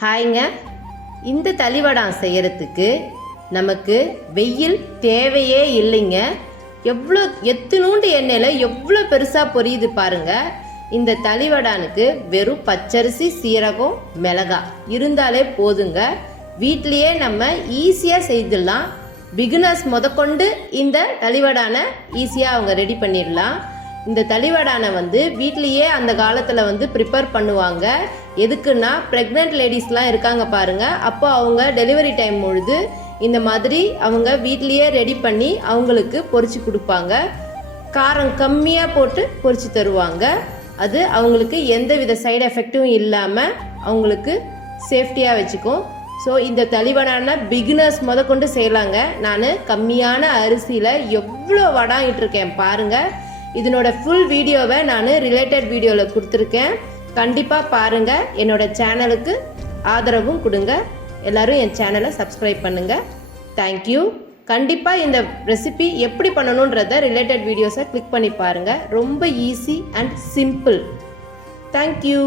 ஹாய்ங்க. இந்த தளிவடம் செய்யறதுக்கு நமக்கு வெயில் தேவையே இல்லைங்க. எவ்வளோ எத்தினூண்டு எண்ணெயில் எவ்வளோ பெருசாக பொரியுது பாருங்க. இந்த தளிவடானுக்கு வெறும் பச்சரிசி சீரகம் மிளகா இருந்தாலே போதுங்க. வீட்லேயே நம்ம ஈஸியாக செய்துடலாம். பிகினர்ஸ் முதற்கொண்டு இந்த தளிவடானை ஈஸியாக அவங்க ரெடி பண்ணிடலாம். இந்த தளிவடானை வந்து வீட்லேயே அந்த காலத்தில் வந்து ப்ரிப்பேர் பண்ணுவாங்க. எதுக்குன்னா ப்ரெக்னென்ட் லேடிஸ்லாம் இருக்காங்க பாருங்கள் அப்போ அவங்க டெலிவரி டைம் பொழுது இந்த மாதிரி அவங்க வீட்லேயே ரெடி பண்ணி அவங்களுக்கு பொறிச்சு கொடுப்பாங்க. காரம் கம்மியாக போட்டு பொறிச்சு தருவாங்க. அது அவங்களுக்கு எந்த வித சைடு எஃபெக்ட்டும் இல்லாமல் அவங்களுக்கு சேஃப்டியாக வச்சுக்கும். ஸோ இந்த தளிவடான பிகினர்ஸ் முத கொண்டு செய்யலாங்க. நான் கம்மியான அரிசியில் எவ்வளோ வடம் இட்டிருக்கேன் பாருங்கள் இதனோட ஃபுல் வீடியோவை நான் ரிலேட்டட் வீடியோவில் கொடுத்துருக்கேன். கண்டிப்பாக பாருங்கள் என்னோட சேனலுக்கு ஆதரவும் கொடுங்க. எல்லோரும் என் சேனலை சப்ஸ்கிரைப் பண்ணுங்கள் தேங்க்யூ கண்டிப்பாக இந்த ரெசிபி எப்படி பண்ணணுன்றத ரிலேட்டட் வீடியோஸை கிளிக் பண்ணி பாருங்கள் ரொம்ப ஈஸி அண்ட் சிம்பிள் தேங்க்யூ